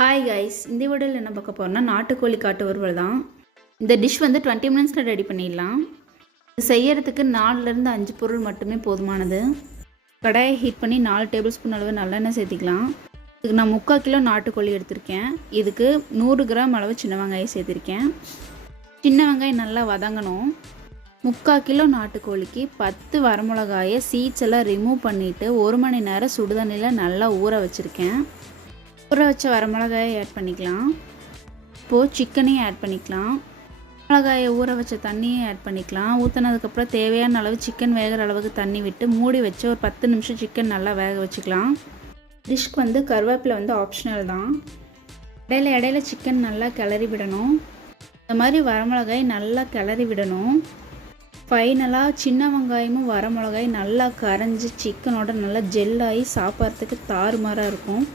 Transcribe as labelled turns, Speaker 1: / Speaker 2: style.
Speaker 1: Hi guys இந்த வீடியோவில் என்ன பார்க்க போகிறோம்னா நாட்டுக்கோழி காட்டு வறுவல் தான். இந்த டிஷ் வந்து டுவெண்ட்டி மினிட்ஸில் ரெடி பண்ணிடலாம். இது செய்யறதுக்கு நாலுலேருந்து அஞ்சு பொருள் மட்டுமே போதுமானது. கடாயை ஹீட் பண்ணி நாலு டேபிள் ஸ்பூன் அளவு நல்லெண்ணெய் சேர்த்திக்கலாம். இதுக்கு நான் முக்கால் கிலோ நாட்டுக்கோழி எடுத்திருக்கேன். இதுக்கு நூறு கிராம் அளவு சின்ன வெங்காயம் சேர்த்திருக்கேன். சின்ன வெங்காயம் நல்லா வதங்கணும். முக்கால் கிலோ நாட்டுக்கோழிக்கு பத்து வரமிளகாயை சீட்ஸ் எல்லாம் ரிமூவ் பண்ணிவிட்டு ஒரு மணி நேரம் சுடுதண்ணியில் நல்லா ஊற வச்சுருக்கேன். ஊற வச்ச வரமிளகாயை ஆட் பண்ணிக்கலாம். இப்போது சிக்கனையும் ஆட் பண்ணிக்கலாம். மிளகாயை ஊற வச்ச தண்ணியும் ஆட் பண்ணிக்கலாம். ஊற்றினதுக்கப்புறம் தேவையான அளவு சிக்கன் வேகிற அளவுக்கு தண்ணி விட்டு மூடி வச்சு ஒரு பத்து நிமிஷம் சிக்கன் நல்லா வேக வச்சுக்கலாம். டிஷ்க்கு வந்து கருவேப்பிலை வந்து ஆப்ஷனல் தான். இடையில இடையில சிக்கன் நல்லா கிளறி விடணும். இந்த மாதிரி வரமிளகாய் நல்லா கிளறி விடணும். ஃபைனலாக சின்ன வெங்காயமும் வரமிளகாய் நல்லா கரைஞ்சி சிக்கனோட நல்லா ஜெல்லாகி சாப்பிட்றதுக்கு தாறுமாறாக இருக்கும்.